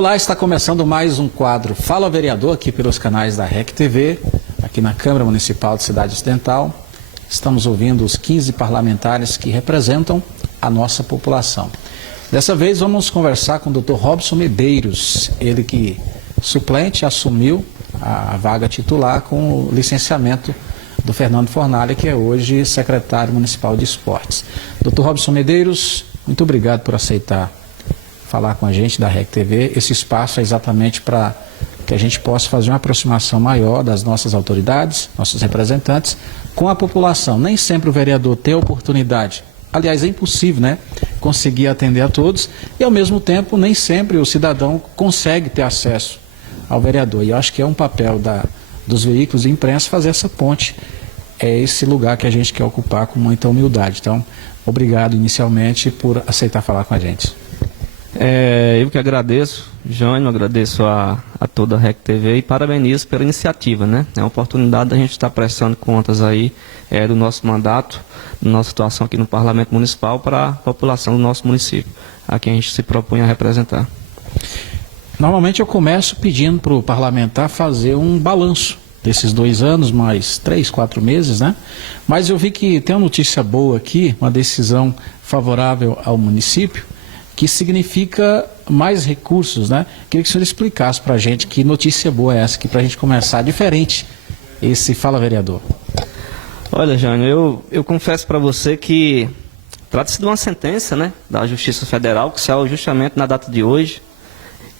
Olá, está começando mais um quadro Fala Vereador aqui pelos canais da REC TV, aqui na Câmara Municipal de Cidade Ocidental. Estamos ouvindo os 15 parlamentares que representam a nossa população. Dessa vez vamos conversar com o Dr. Robson Medeiros, ele que suplente assumiu a vaga titular com o licenciamento do Fernando Fornalha, que é hoje secretário municipal de esportes. Dr. Robson Medeiros, muito obrigado por aceitar falar com a gente da REC TV. Esse espaço é exatamente para que a gente possa fazer uma aproximação maior das nossas autoridades, nossos representantes, com a população. Nem sempre o vereador tem a oportunidade, aliás, é impossível, né, conseguir atender a todos, e ao mesmo tempo nem sempre o cidadão consegue ter acesso ao vereador. E eu acho que é um papel dos veículos de imprensa fazer essa ponte. É esse lugar que a gente quer ocupar com muita humildade. Então, obrigado inicialmente por aceitar falar com a gente. Eu que agradeço, Jânio, agradeço a toda a REC TV e parabenizo pela iniciativa, né? É uma oportunidade da gente estar prestando contas aí do nosso mandato, da nossa situação aqui no Parlamento Municipal para a população do nosso município, a quem a gente se propõe a representar. Normalmente eu começo pedindo para o parlamentar fazer um balanço desses 2 anos, mais 3, 4 meses, né? Mas eu vi que tem uma notícia boa aqui, uma decisão favorável ao município, que significa mais recursos, né? Queria que o senhor explicasse para a gente que notícia boa é essa, que para a gente começar diferente esse Fala Vereador. Olha, Jânio, eu confesso para você que trata-se de uma sentença, né, da Justiça Federal, que saiu justamente na data de hoje,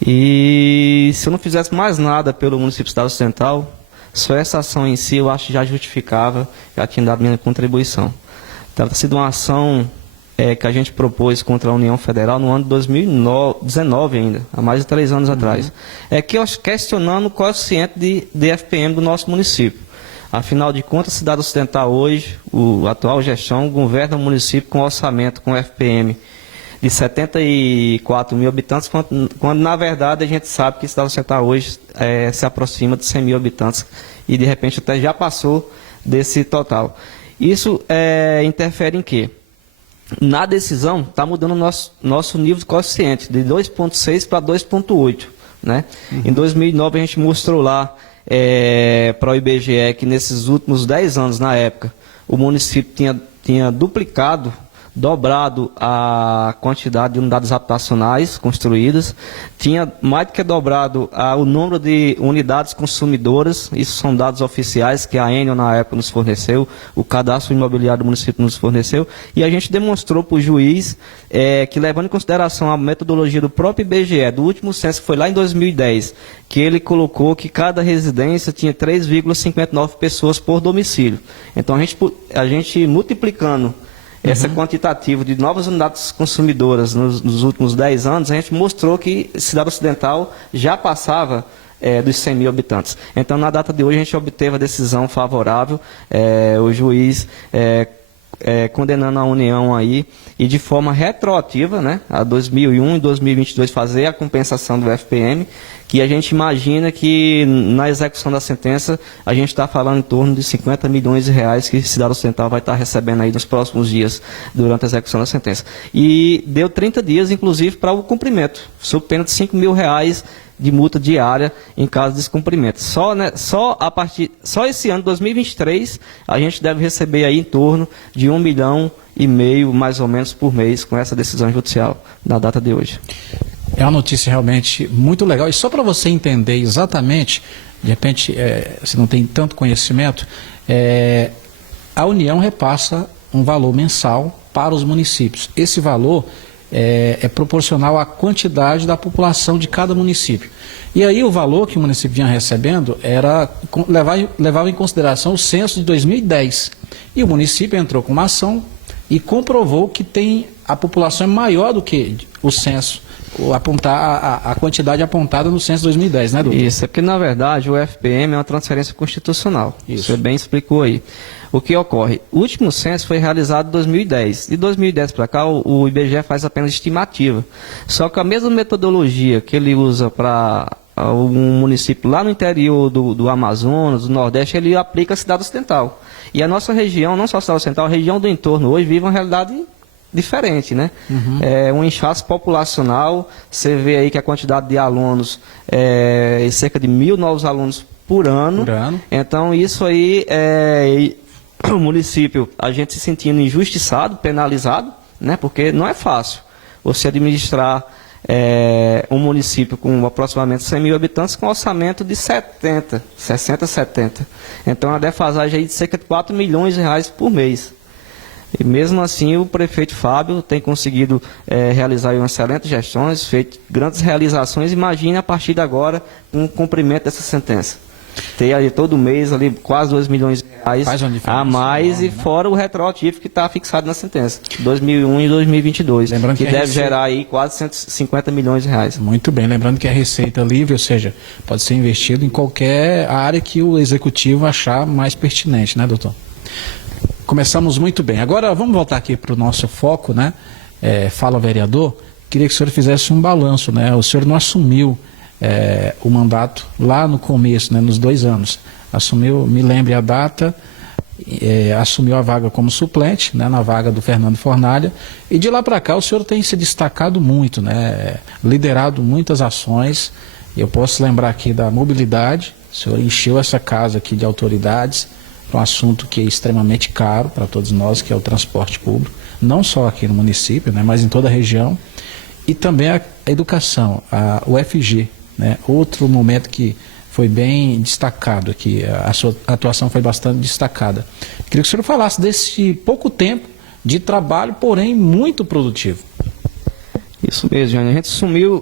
e se eu não fizesse mais nada pelo município de Cidade Ocidental, só essa ação em si eu acho que já justificava, já tinha dado minha contribuição. Trata-se de uma ação que a gente propôs contra a União Federal no ano de 2019 ainda, há mais de 3 anos atrás. Questionando o coeficiente de FPM do nosso município. Afinal de contas, a Cidade Ocidental hoje, a atual gestão, governa o município com orçamento, com FPM de 74 mil habitantes, quando na verdade a gente sabe que a Cidade Ocidental hoje se aproxima de 100 mil habitantes e de repente até já passou desse total. Isso interfere em quê? Na decisão, está mudando o nosso nível de coeficiente, de 2,6 para 2,8. Né? Em 2009, a gente mostrou lá para o IBGE que nesses últimos 10 anos, na época, o município tinha dobrado a quantidade de unidades habitacionais construídas, tinha mais do que dobrado o número de unidades consumidoras, isso são dados oficiais que a Enel na época nos forneceu, o cadastro imobiliário do município nos forneceu, e a gente demonstrou para o juiz que, levando em consideração a metodologia do próprio IBGE, do último censo que foi lá em 2010, que ele colocou que cada residência tinha 3,59 pessoas por domicílio. Então a gente multiplicando essa quantitativa de novas unidades consumidoras nos últimos 10 anos, a gente mostrou que Cidade Ocidental já passava dos 100 mil habitantes. Então, na data de hoje, a gente obteve a decisão favorável, o juiz condenando a União aí, e de forma retroativa, né, a 2001 e 2022, fazer a compensação do FPM, que a gente imagina que na execução da sentença a gente está falando em torno de 50 milhões de reais que a Cidade Ocidental vai estar recebendo aí nos próximos dias durante a execução da sentença. E deu 30 dias, inclusive, para o cumprimento, sob pena de 5 mil reais de multa diária em caso de descumprimento. Só esse ano, 2023, a gente deve receber aí em torno de 1,5 milhão, mais ou menos, por mês, com essa decisão judicial na data de hoje. É uma notícia realmente muito legal. E só para você entender exatamente, de repente, se não tem tanto conhecimento, a União repassa um valor mensal para os municípios. Esse valor é proporcional à quantidade da população de cada município. E aí o valor que o município vinha recebendo levava em consideração o censo de 2010. E o município entrou com uma ação e comprovou que a população é maior do que o censo, a quantidade apontada no censo de 2010, né, doutor? Isso, é porque na verdade o FPM é uma transferência constitucional. Isso. Você bem explicou aí. O que ocorre? O último censo foi realizado em 2010. De 2010 para cá, o IBGE faz apenas estimativa. Só que a mesma metodologia que ele usa para um município lá no interior do Amazonas, do Nordeste, ele aplica a Cidade Ocidental. E a nossa região, não só a Cidade Ocidental, a região do entorno hoje vive uma realidade diferente, né? É um inchaço populacional, você vê aí que a quantidade de alunos é cerca de 1.000 novos alunos por ano. Então isso aí, o município, a gente se sentindo injustiçado, penalizado, né? Porque não é fácil você administrar um município com aproximadamente 100 mil habitantes com orçamento de 60, 70. Então a defasagem aí de cerca de 4 milhões de reais por mês. E mesmo assim o prefeito Fábio tem conseguido realizar aí excelentes gestões, feito grandes realizações. Imagine a partir de agora um cumprimento dessa sentença. Ter ali todo mês ali quase 2 milhões de reais a mais, e fora o retroativo que está fixado na sentença, 2001 e 2022, lembrando que deve gerar aí quase 150 milhões de reais. Muito bem, lembrando que é receita livre, ou seja, pode ser investido em qualquer área que o executivo achar mais pertinente, né, doutor? Começamos muito bem. Agora vamos voltar aqui para o nosso foco, né? Fala vereador, queria que o senhor fizesse um balanço, né? O senhor não assumiu o mandato lá no começo, né, nos 2 anos. Assumiu, me lembre a data, assumiu a vaga como suplente, né, na vaga do Fernando Fornalha, e de lá para cá o senhor tem se destacado muito, né, liderado muitas ações. Eu posso lembrar aqui da mobilidade, o senhor encheu essa casa aqui de autoridades para um assunto que é extremamente caro para todos nós, que é o transporte público, não só aqui no município, né, mas em toda a região, e também a educação, a UFG, né, outro momento que foi bem destacado aqui, a sua atuação foi bastante destacada. Queria que o senhor falasse desse pouco tempo de trabalho, porém muito produtivo. Isso mesmo, Jânio. A gente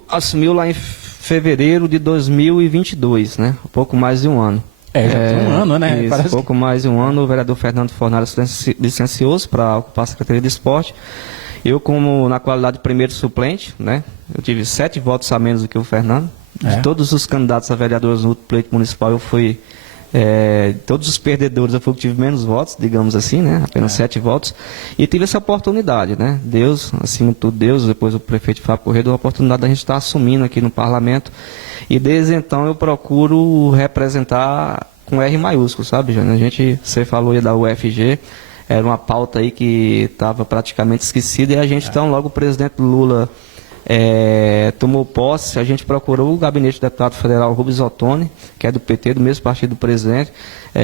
assumiu lá em fevereiro de 2022, né? Um pouco mais de um ano. Já tem um ano, né? Isso, Parece pouco mais de um ano, o vereador Fernando Fornalha se licenciou-se para ocupar a Secretaria de Esporte. Eu, como na qualidade de primeiro suplente, né? Eu tive 7 votos a menos do que o Fernando. De todos os candidatos a vereadores no pleito municipal, eu fui... todos os perdedores, eu fui que tive menos votos, digamos assim, né? Apenas 7 votos. E tive essa oportunidade, né? Deus, acima de tudo Deus, depois o prefeito Fábio Corrêa, deu a oportunidade da gente estar assumindo aqui no parlamento. E desde então eu procuro representar com R maiúsculo, sabe, Jânio? Você falou aí da UFG, era uma pauta aí que estava praticamente esquecida, e a gente, então, logo o presidente Lula tomou posse, a gente procurou o gabinete do deputado federal Rubens Ottoni, que é do PT, do mesmo partido do presidente,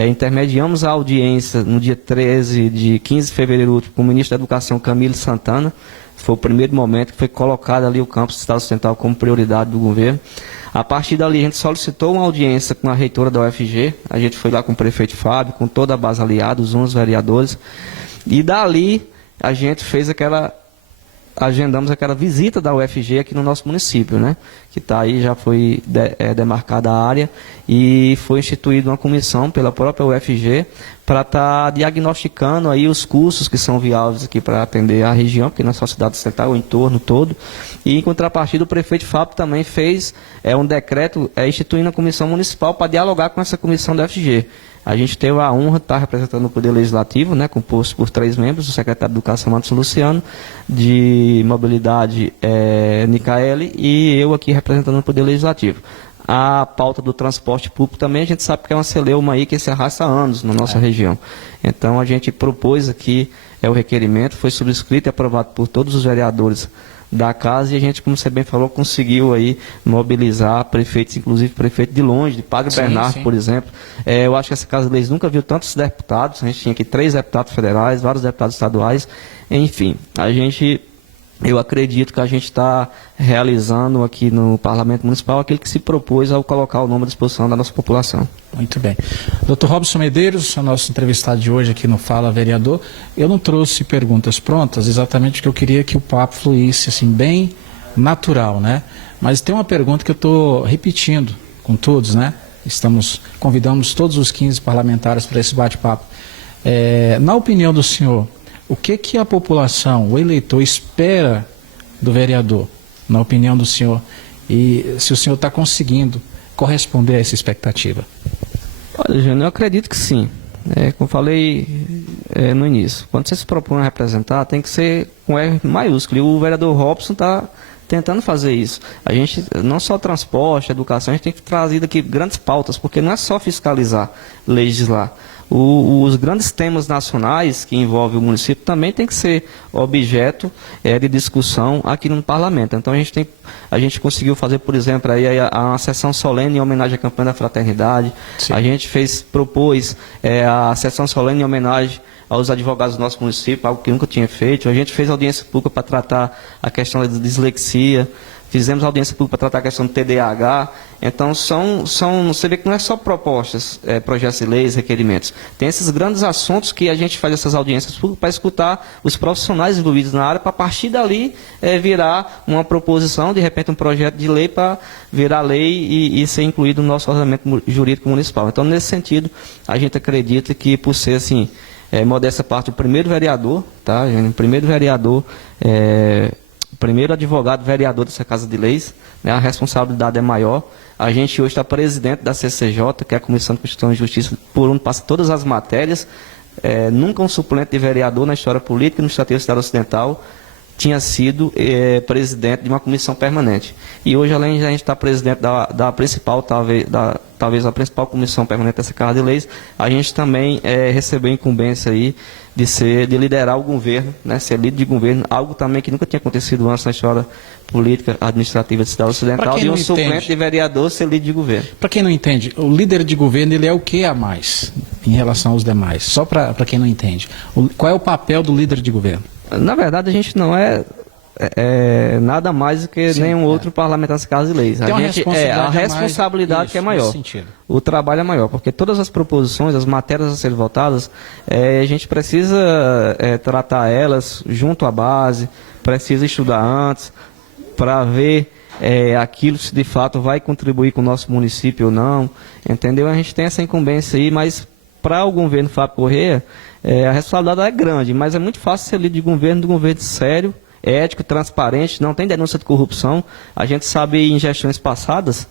intermediamos a audiência no dia 15 de fevereiro com o ministro da Educação, Camilo Santana. Foi o primeiro momento que foi colocado ali o campus Estado Central como prioridade do governo. A partir dali a gente solicitou uma audiência com a reitora da UFG, a gente foi lá com o prefeito Fábio, com toda a base aliada, os 11 vereadores, e dali a gente agendamos aquela visita da UFG aqui no nosso município, né? Que está aí, já foi demarcada a área, e foi instituída uma comissão pela própria UFG para estar diagnosticando aí os cursos que são viáveis aqui para atender a região, porque na sua cidade central, o entorno todo. E em contrapartida, o prefeito Fábio também fez um decreto instituindo a comissão municipal para dialogar com essa comissão da UFG. A gente teve a honra de estar representando o Poder Legislativo, né, composto por 3 membros, o secretário de Educação, Anderson Luciano, de Mobilidade, Nicaele, e eu aqui representando o Poder Legislativo. A pauta do transporte público também, a gente sabe que é uma celeuma aí que se arrasta há anos na nossa região. Então, a gente propôs aqui o requerimento, foi subscrito e aprovado por todos os vereadores da casa, e a gente, como você bem falou, conseguiu aí mobilizar prefeitos, inclusive prefeito de longe, de Padre Bernardo, por exemplo. Eu acho que essa Casa de Leis nunca viu tantos deputados, a gente tinha aqui 3 deputados federais, vários deputados estaduais, enfim, eu acredito que a gente está realizando aqui no Parlamento Municipal aquilo que se propôs ao colocar o nome à disposição da nossa população. Muito bem. Dr. Robson Medeiros, a nossa entrevistada de hoje aqui no Fala Vereador. Eu não trouxe perguntas prontas, exatamente porque eu queria que o papo fluísse assim, bem natural, né? Mas tem uma pergunta que eu estou repetindo com todos, né? Convidamos todos os 15 parlamentares para esse bate-papo. Na opinião do senhor, o que a população, o eleitor, espera do vereador, na opinião do senhor, e se o senhor está conseguindo corresponder a essa expectativa? Olha, Jânio, eu acredito que sim. Como falei no início, quando você se propõe a representar, tem que ser com R maiúsculo, e o vereador Robson está tentando fazer isso. A gente, não só transporte, educação, a gente tem que trazer aqui grandes pautas, porque não é só fiscalizar, legislar. os grandes temas nacionais que envolvem o município também tem que ser objeto de discussão aqui no parlamento. Então a gente conseguiu fazer, por exemplo, aí uma sessão solene em homenagem à campanha da fraternidade. Sim. A gente propôs a sessão solene em homenagem aos advogados do nosso município, algo que nunca tinha feito. A gente fez audiência pública para tratar a questão da dislexia. Fizemos audiência pública para tratar a questão do TDAH. Então, você vê que não é só propostas, projetos de leis, requerimentos. Tem esses grandes assuntos que a gente faz essas audiências públicas para escutar os profissionais envolvidos na área, para a partir dali virar uma proposição, de repente um projeto de lei para virar lei e ser incluído no nosso ordenamento jurídico municipal. Então, nesse sentido, a gente acredita que, por ser assim, modéstia à parte, o primeiro vereador, tá, gente? O primeiro vereador, o primeiro advogado vereador dessa Casa de Leis, né, a responsabilidade é maior. A gente hoje está presidente da CCJ, que é a Comissão de Constituição e Justiça, por onde passa todas as matérias. Nunca um suplente de vereador na história política e no Estatuto da Cidade Ocidental tinha sido presidente de uma comissão permanente. E hoje, além de a gente estar presidente da principal, talvez a principal comissão permanente dessa Casa de Leis, a gente também recebeu a incumbência aí de liderar o governo, né, ser líder de governo, algo também que nunca tinha acontecido antes na história política administrativa da Cidade Ocidental, e um suplente de vereador ser líder de governo. Para quem não entende, o líder de governo ele é o que a mais em relação aos demais? Só para quem não entende. Qual é o papel do líder de governo? Na verdade, a gente não é nada mais do que nenhum outro parlamentar dessa Casa de Leis. A responsabilidade que é maior. O trabalho é maior, porque todas as proposições, as matérias a serem votadas, a gente precisa tratar elas junto à base, precisa estudar antes, para ver aquilo se de fato vai contribuir com o nosso município ou não, entendeu? A gente tem essa incumbência aí, mas para o governo Fábio Corrêa, a responsabilidade é grande, mas é muito fácil ser líder de governo sério, ético, transparente, não tem denúncia de corrupção. A gente sabe em gestões passadas,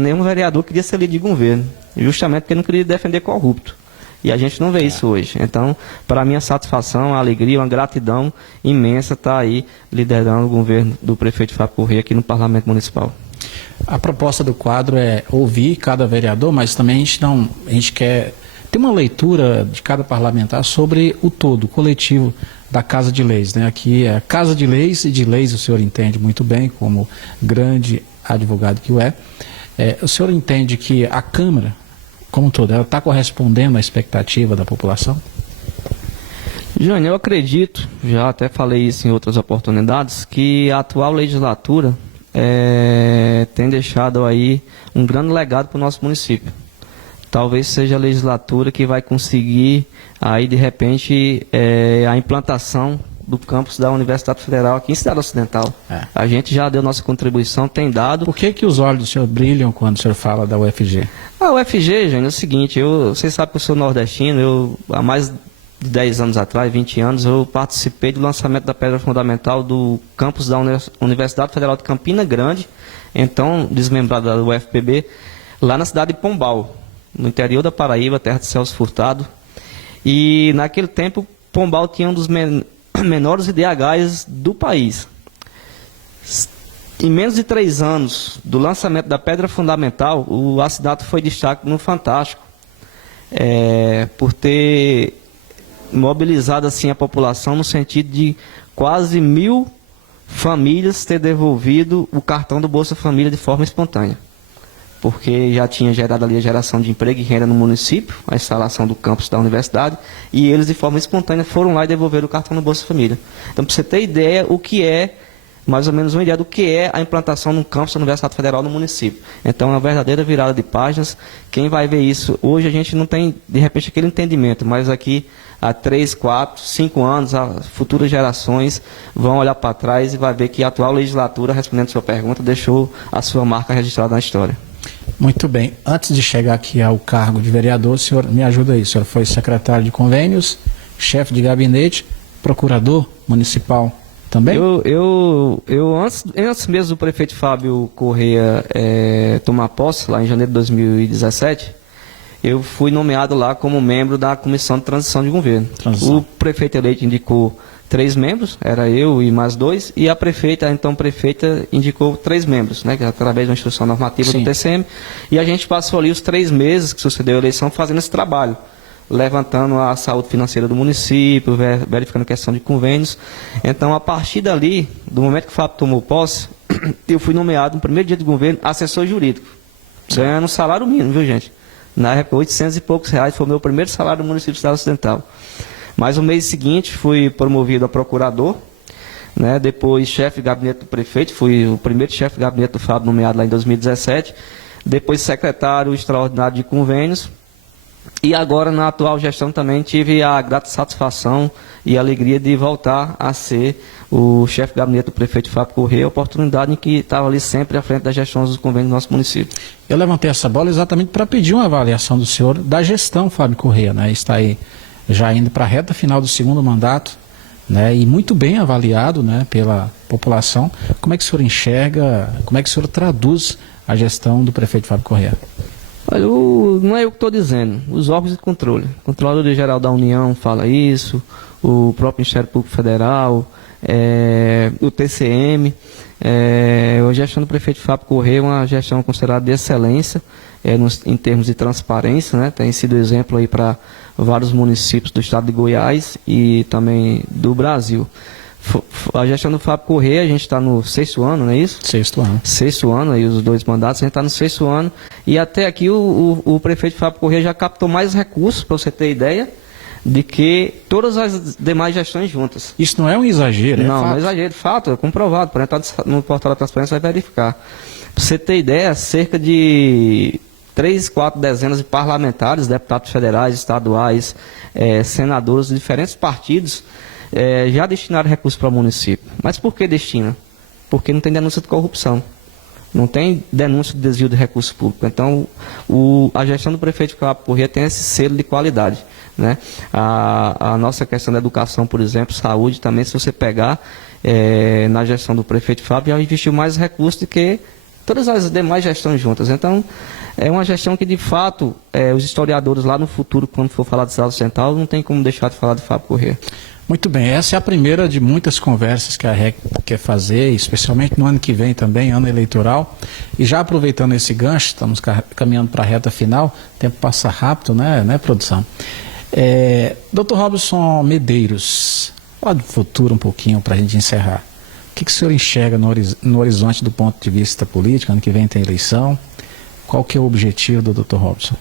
nenhum vereador queria ser líder de governo, justamente porque não queria defender corrupto. E a gente não vê isso hoje. Então, para mim, a satisfação, a alegria, uma gratidão imensa estar aí liderando o governo do prefeito Fábio Corrêa aqui no Parlamento Municipal. A proposta do quadro é ouvir cada vereador, mas também a gente quer ter uma leitura de cada parlamentar sobre o todo, o coletivo da Casa de Leis, né? Aqui é a Casa de Leis, e de leis o senhor entende muito bem, como grande advogado que o é. O senhor entende que a Câmara, como um todo, ela está correspondendo à expectativa da população? Jânio, eu acredito, já até falei isso em outras oportunidades, que a atual legislatura tem deixado aí um grande legado para o nosso município. Talvez seja a legislatura que vai conseguir, aí de repente, a implantação do campus da Universidade Federal aqui em Cidade Ocidental. A gente já deu nossa contribuição, tem dado. Por que os olhos do senhor brilham quando o senhor fala da UFG? A UFG, gente, é o seguinte, vocês sabem que eu sou nordestino, há mais de 10 anos atrás, 20 anos, eu participei do lançamento da pedra fundamental do campus da Universidade Federal de Campina Grande, então desmembrada da UFPB, lá na cidade de Pombal, no interior da Paraíba, terra de Celso Furtado. E naquele tempo, Pombal tinha um dos menores IDHs do país. Em menos de 3 anos do lançamento da pedra fundamental, a cidade foi destaque no Fantástico, por ter mobilizado assim a população no sentido de quase 1.000 famílias ter devolvido o cartão do Bolsa Família de forma espontânea, porque já tinha gerado ali a geração de emprego e renda no município, a instalação do campus da universidade, e eles de forma espontânea foram lá e devolveram o cartão do Bolsa Família. Então, para você ter ideia, mais ou menos uma ideia do que é a implantação de um campus da Universidade Federal no município. Então, é uma verdadeira virada de páginas. Quem vai ver isso, hoje a gente não tem, de repente, aquele entendimento, mas aqui, há 3, 4, 5 anos, as futuras gerações vão olhar para trás e vai ver que a atual legislatura, respondendo a sua pergunta, deixou a sua marca registrada na história. Muito bem. Antes de chegar aqui ao cargo de vereador, o senhor me ajuda aí. O senhor foi secretário de convênios, chefe de gabinete, procurador municipal também? Antes mesmo do prefeito Fábio Corrêa tomar posse, lá em janeiro de 2017, eu fui nomeado lá como membro da Comissão de Transição de Governo. O prefeito eleito indicou 3 membros, era eu e mais 2, e a então prefeita, indicou 3 membros, né, através de uma instrução normativa do TCM, e a gente passou ali os 3 meses que sucedeu a eleição fazendo esse trabalho. levantando a saúde financeira do município, verificando a questão de convênios. Então, a partir dali, do momento que o Fábio tomou posse, eu fui nomeado no primeiro dia de governo assessor jurídico, ganhando um salário mínimo, viu, gente? Na época, 800 e poucos reais, foi o meu primeiro salário no município de Cidade Ocidental. Mas no mês seguinte, fui promovido a procurador, né? Depois chefe de gabinete do prefeito, fui o primeiro chefe de gabinete do Fábio nomeado lá em 2017. Depois secretário extraordinário de convênios. E agora, na atual gestão, também tive a grata satisfação e alegria de voltar a ser o chefe de gabinete do prefeito Fábio Corrêa, oportunidade em que estava ali sempre à frente das gestões dos convênios do nosso município. Eu levantei essa bola exatamente para pedir uma avaliação do senhor da gestão Fábio Corrêa, né? Está aí já indo para a reta final do segundo mandato, né? E muito bem avaliado, né, pela população. Como é que o senhor enxerga, como é que o senhor traduz a gestão do prefeito Fábio Corrêa? Olha, não é eu que estou dizendo, os órgãos de controle. O Controlador-Geral da União fala isso, o próprio Ministério Público Federal, o TCM. A gestão do prefeito Fábio Corrêa é uma gestão considerada de excelência em termos de transparência, né? Tem sido exemplo aí para vários municípios do estado de Goiás e também do Brasil. A gestão do Fábio Corrêa, a gente está no 6º ano, não é isso? 6º ano. 6º ano, aí os 2 mandatos, a gente está no 6º ano. E até aqui o prefeito Fábio Corrêa já captou mais recursos, para você ter ideia, de que todas as demais gestões juntas. Isso não é um exagero, não, fato. Não é exagero, fato, é comprovado. Para entrar no portal da transparência vai verificar. Para você ter ideia, cerca de 3, 4 dezenas de parlamentares, deputados federais, estaduais, senadores de diferentes partidos, já destinaram recursos para o município. Mas por que destina? Porque não tem denúncia de corrupção. Não tem denúncia de desvio de recursos públicos. Então, a gestão do prefeito Fábio Corrêa tem esse selo de qualidade, né? A nossa questão da educação, por exemplo, saúde também, se você pegar na gestão do prefeito Fábio, já investiu mais recursos do que todas as demais gestões juntas. Então, é uma gestão que, de fato, os historiadores lá no futuro, quando for falar de Cidade Ocidental, não tem como deixar de falar de Fábio Corrêa. Muito bem, essa é a primeira de muitas conversas que a REC quer fazer, especialmente no ano que vem também, ano eleitoral. E já aproveitando esse gancho, estamos caminhando para a reta final, o tempo passa rápido, né, produção? Dr. Robson Medeiros, fala do futuro um pouquinho para a gente encerrar. O que o senhor enxerga no horizonte do ponto de vista político? Ano que vem tem eleição. Qual que é o objetivo do Dr. Robson?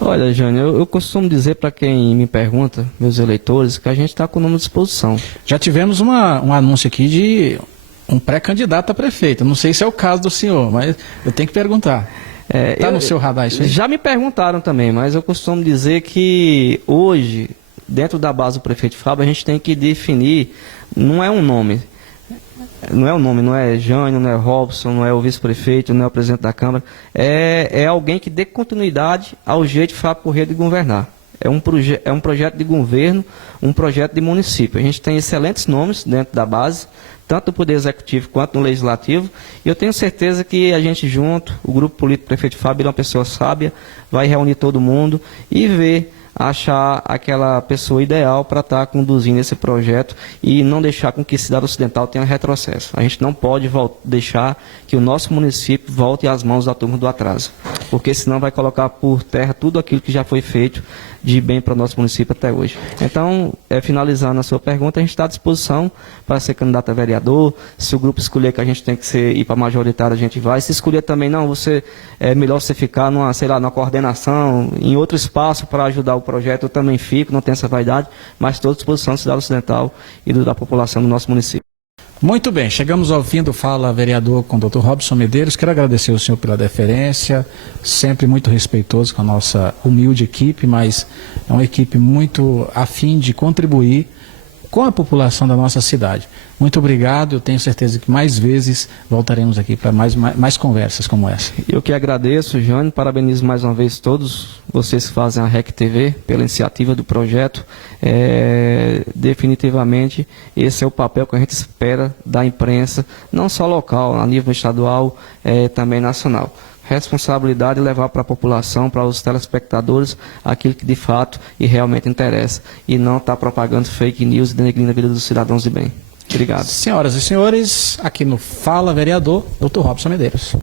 Olha, Jânio, eu costumo dizer para quem me pergunta, meus eleitores, que a gente está com o nome à disposição. Já tivemos um anúncio aqui de um pré-candidato a prefeito. Não sei se é o caso do senhor, mas eu tenho que perguntar. Está no seu radar isso aí? Já me perguntaram também, mas eu costumo dizer que hoje, dentro da base do prefeito Fábio, a gente tem que definir, não é um nome. Não é Jânio, não é Robson, não é o vice-prefeito, não é o presidente da Câmara. É alguém que dê continuidade ao jeito de Fábio Corrêa de governar. É um projeto de governo, um projeto de município. A gente tem excelentes nomes dentro da base, tanto do Poder Executivo quanto no Legislativo. E eu tenho certeza que a gente junto, o Grupo Político Prefeito Fábio, é uma pessoa sábia, vai reunir todo mundo e ver, achar aquela pessoa ideal para estar conduzindo esse projeto e não deixar com que a Cidade Ocidental tenha retrocesso. A gente não pode deixar que o nosso município volte às mãos da turma do atraso, porque senão vai colocar por terra tudo aquilo que já foi feito de bem para o nosso município até hoje. Então, finalizando a sua pergunta, a gente está à disposição para ser candidato a vereador. Se o grupo escolher que a gente tem que ir para majoritário, a gente vai. Se escolher também, não, é melhor você ficar numa coordenação, em outro espaço para ajudar o projeto, eu também fico, não tenho essa vaidade, mas estou à disposição da Cidade Ocidental e da população do nosso município. Muito bem, chegamos ao fim do Fala Vereador com o Dr. Robson Medeiros. Quero agradecer ao senhor pela deferência, sempre muito respeitoso com a nossa humilde equipe, mas é uma equipe muito afim de contribuir com a população da nossa cidade. Muito obrigado, eu tenho certeza que mais vezes voltaremos aqui para mais conversas como essa. Eu que agradeço, Jânio, parabenizo mais uma vez todos vocês que fazem a REC TV pela iniciativa do projeto. Definitivamente esse é o papel que a gente espera da imprensa, não só local, a nível estadual, também nacional. Responsabilidade de levar para a população, para os telespectadores, aquilo que de fato e realmente interessa, e não estar propagando fake news e denegrindo a vida dos cidadãos de bem. Obrigado. Senhoras e senhores, aqui no Fala Vereador, Dr. Robson Medeiros.